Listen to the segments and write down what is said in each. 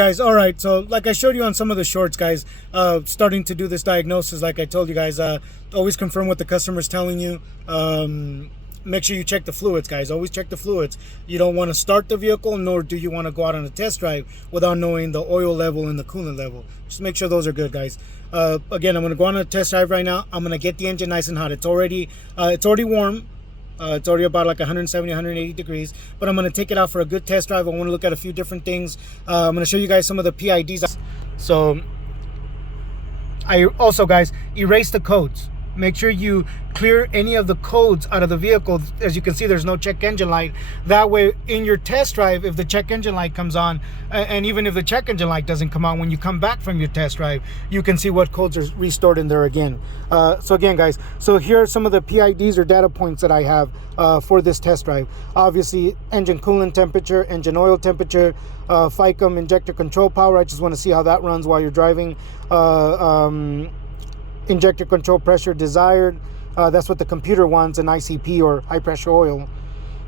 Guys, all right, so like I showed you on some of the shorts, guys, starting to do this diagnosis, like I told you guys, always confirm what the customer's telling you. Make sure you check the fluids, guys. Always check the fluids. You don't want to start the vehicle, nor do you want to go out on a test drive without knowing the oil level and the coolant level. Just make sure those are good, guys. Again, I'm going to go on a test drive right now. I'm going to get the engine nice and hot. It's already warm. It's already about like 170, 180 degrees, but I'm going to take it out for a good test drive. I want to look at a few different things. I'm going to show you guys some of the PIDs. So I also, guys, erase the codes. Make sure you clear any of the codes out of the vehicle. As you can see, there's no check engine light. That way, in your test drive, if the check engine light comes on, and even if the check engine light doesn't come on, when you come back from your test drive, you can see what codes are restored in there again. So again, guys, so here are some of the PIDs or data points that I have for this test drive. Obviously, engine coolant temperature, engine oil temperature, FICM injector control power. I just want to see how that runs while you're driving. Injector control pressure desired, that's what the computer wants, an ICP or high pressure oil.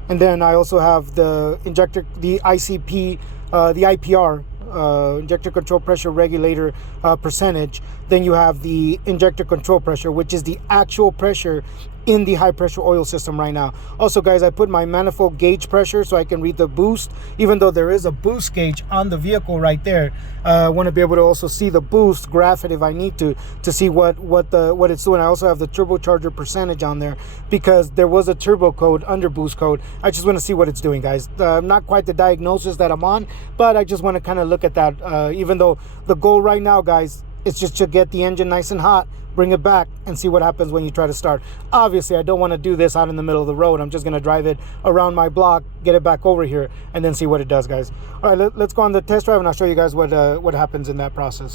And then I also have the ICP, the IPR, injector control pressure regulator percentage. Then you have the injector control pressure, which is the actual pressure in the high pressure oil system right now. Also, guys, I put my manifold gauge pressure so I can read the boost, even though there is a boost gauge on the vehicle right there. I want to be able to also see the boost, graph it if I need to see what it's doing. I also have the turbocharger percentage on there because there was a turbo code under boost code. I just want to see what it's doing, guys. Not quite the diagnosis that I'm on, but I just want to kind of look at that. Even though the goal right now, guys, it's just to get the engine nice and hot, bring it back, and see what happens when you try to start. Obviously, I don't want to do this out in the middle of the road. I'm just going to drive it around my block, get it back over here, and then see what it does, guys. All right, let's go on the test drive, and I'll show you guys what happens in that process.